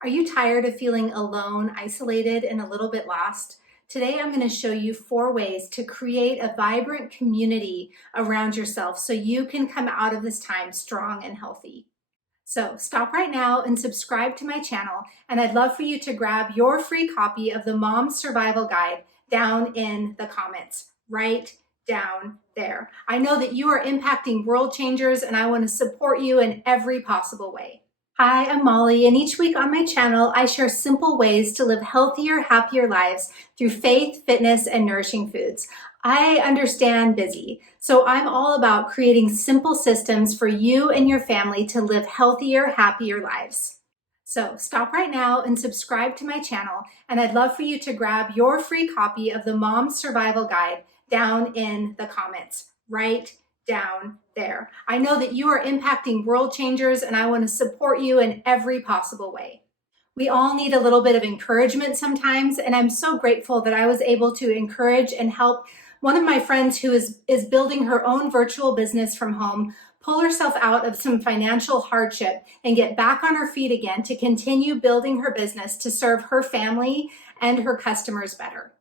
Are you tired of feeling alone, isolated, and a little bit lost? Today, I'm going to show you 4 ways to create a vibrant community around yourself so you can come out of this time strong and healthy. So stop right now and subscribe to my channel, and I'd love for you to grab your free copy of the Mom Survival Guide down in the comments, right down there. I know that you are impacting world changers, and I want to support you in every possible way. Hi, I'm Molly, and each week on my channel, I share simple ways to live healthier, happier lives through faith, fitness, and nourishing foods. I understand busy, so I'm all about creating simple systems for you and your family to live healthier, happier lives. So stop right now and subscribe to my channel, and I'd love for you to grab your free copy of the Mom Survival Guide down in the comments, right down there. I know that you are impacting world changers, and I want to support you in every possible way. We all need a little bit of encouragement sometimes, and I'm so grateful that I was able to encourage and help one of my friends who is building her own virtual business from home pull herself out of some financial hardship and get back on her feet again to continue building her business to serve her family and her customers better.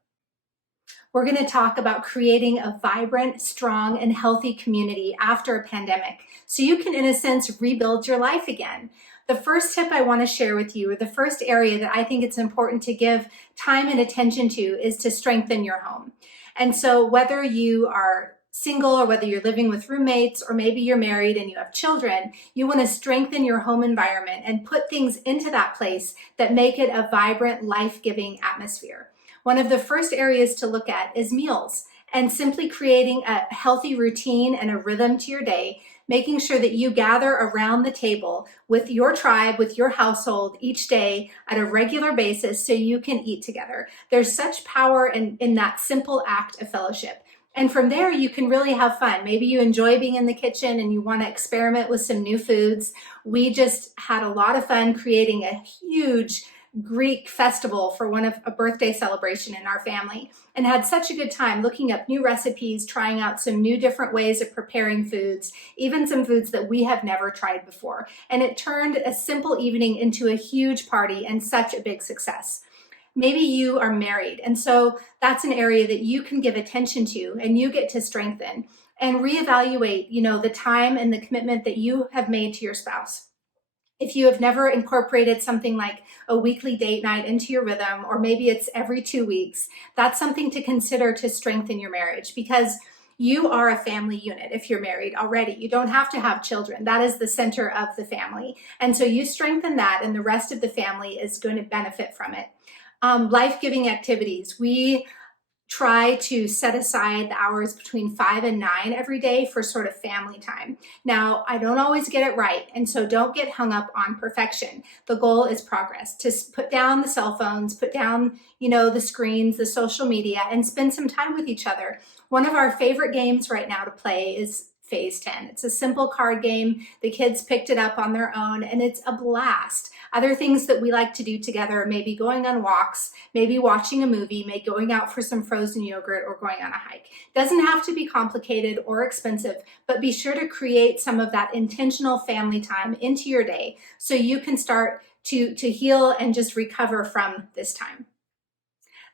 We're going to talk about creating a vibrant, strong, and healthy community after a pandemic so you can, in a sense, rebuild your life again. The first tip I want to share with you, or the first area that I think it's important to give time and attention to, is to strengthen your home. And so whether you are single or whether you're living with roommates or maybe you're married and you have children, you want to strengthen your home environment and put things into that place that make it a vibrant, life-giving atmosphere. One of the first areas to look at is meals and simply creating a healthy routine and a rhythm to your day, making sure that you gather around the table with your tribe, with your household each day at a regular basis so you can eat together. There's such power in that simple act of fellowship. And from there, you can really have fun. Maybe you enjoy being in the kitchen and you want to experiment with some new foods. We just had a lot of fun creating a huge Greek festival for a birthday celebration in our family, and had such a good time looking up new recipes, trying out some new different ways of preparing foods, even some foods that we have never tried before. And it turned a simple evening into a huge party and such a big success. Maybe you are married, and so that's an area that you can give attention to and you get to strengthen and reevaluate, the time and the commitment that you have made to your spouse. If you have never incorporated something like a weekly date night into your rhythm, or maybe it's every 2 weeks, that's something to consider to strengthen your marriage, because you are a family unit if you're married already. You don't have to have children. That is the center of the family. And so you strengthen that, and the rest of the family is going to benefit from it. Life-giving activities. We try to set aside the hours between 5 and 9 every day for sort of family time. Now, I don't always get it right, and so don't get hung up on perfection. The goal is progress, to put down the cell phones, put down, the screens, the social media, and spend some time with each other. One of our favorite games right now to play is Phase 10. It's a simple card game. The kids picked it up on their own, and it's a blast. Other things that we like to do together, maybe going on walks, maybe watching a movie, maybe going out for some frozen yogurt, or going on a hike. Doesn't have to be complicated or expensive, but be sure to create some of that intentional family time into your day so you can start to heal and just recover from this time.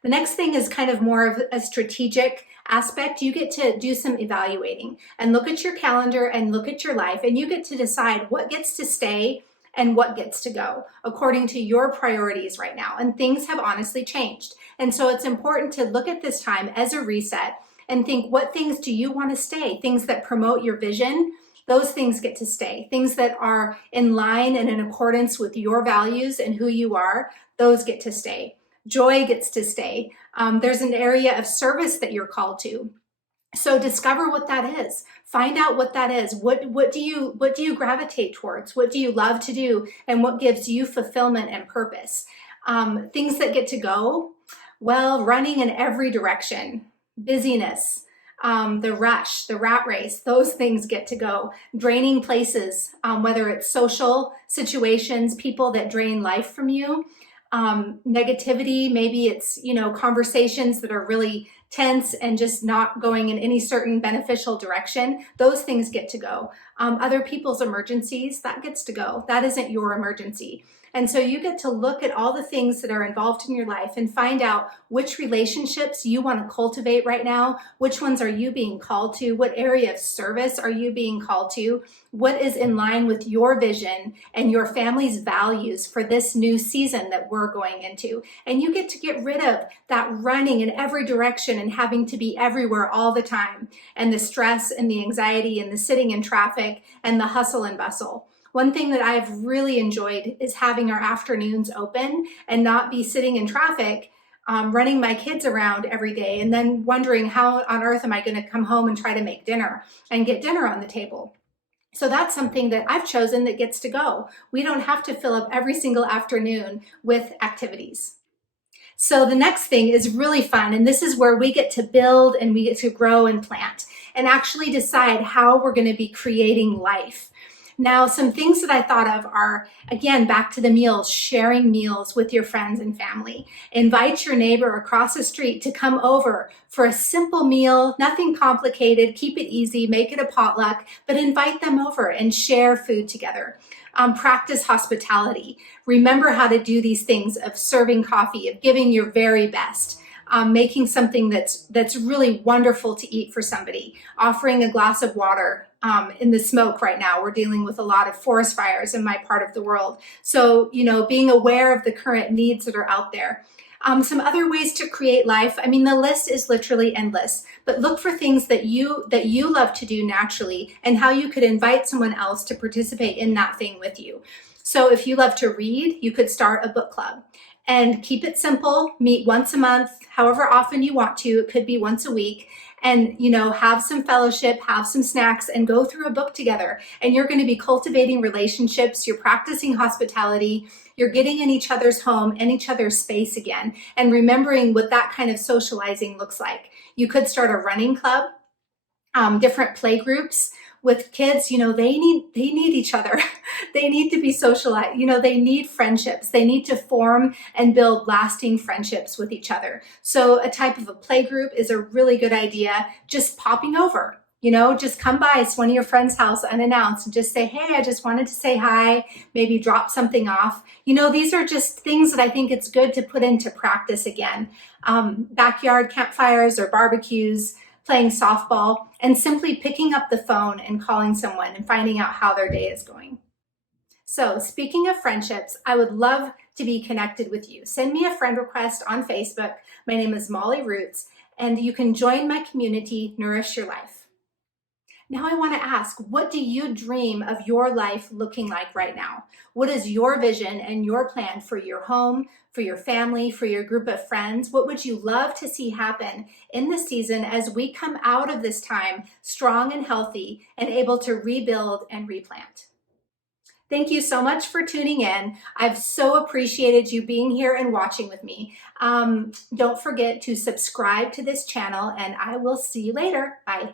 The next thing is kind of more of a strategic aspect. You get to do some evaluating and look at your calendar and look at your life, and you get to decide what gets to stay and what gets to go according to your priorities right now. And things have honestly changed. And so it's important to look at this time as a reset and think, what things do you want to stay? Things that promote your vision, those things get to stay. Things that are in line and in accordance with your values and who you are, those get to stay. Joy gets to stay. There's an area of service that you're called to. So discover what that is. Find out what that is. What do you gravitate towards? What do you love to do? And what gives you fulfillment and purpose? Things that get to go, well, running in every direction, busyness, the rush, the rat race, those things get to go. Draining places, whether it's social situations, people that drain life from you, negativity, maybe it's, conversations that are really tense and just not going in any certain beneficial direction. Those things get to go. Other people's emergencies, that gets to go. That isn't your emergency. And so you get to look at all the things that are involved in your life and find out which relationships you want to cultivate right now, which ones are you being called to, what area of service are you being called to, what is in line with your vision and your family's values for this new season that we're going into. And you get to get rid of that running in every direction and having to be everywhere all the time, and the stress and the anxiety and the sitting in traffic and the hustle and bustle. One thing that I've really enjoyed is having our afternoons open and not be sitting in traffic, running my kids around every day and then wondering how on earth am I going to come home and try to make dinner and get dinner on the table. So that's something that I've chosen that gets to go. We don't have to fill up every single afternoon with activities. So the next thing is really fun, and this is where we get to build and we get to grow and plant and actually decide how we're going to be creating life. Now, some things that I thought of are, again, back to the meals, sharing meals with your friends and family. Invite your neighbor across the street to come over for a simple meal, nothing complicated, keep it easy, make it a potluck, but invite them over and share food together. Practice hospitality. Remember how to do these things of serving coffee, of giving your very best. Making something that's really wonderful to eat for somebody, offering a glass of water. In the smoke right now, we're dealing with a lot of forest fires in my part of the world. So, being aware of the current needs that are out there. Some other ways to create life. I mean, the list is literally endless, but look for things that you love to do naturally and how you could invite someone else to participate in that thing with you. So if you love to read, you could start a book club. And keep it simple, meet once a month, however often you want to. It could be once a week. And, have some fellowship, have some snacks, and go through a book together. And you're going to be cultivating relationships. You're practicing hospitality. You're getting in each other's home and each other's space again. And remembering what that kind of socializing looks like. You could start a running club, different play groups. With kids, they need each other. They need to be socialized. They need friendships. They need to form and build lasting friendships with each other. So a type of a play group is a really good idea. Just popping over, just come by one of your friend's house unannounced and just say, hey, I just wanted to say hi, maybe drop something off. These are just things that I think it's good to put into practice again. Backyard campfires or barbecues, playing softball, and simply picking up the phone and calling someone and finding out how their day is going. So speaking of friendships, I would love to be connected with you. Send me a friend request on Facebook. My name is Molly Roots, and you can join my community, Nourish Your Life. Now I want to ask, what do you dream of your life looking like right now? What is your vision and your plan for your home, for your family, for your group of friends? What would you love to see happen in this season as we come out of this time strong and healthy and able to rebuild and replant? Thank you so much for tuning in. I've so appreciated you being here and watching with me. Don't forget to subscribe to this channel, and I will see you later. Bye.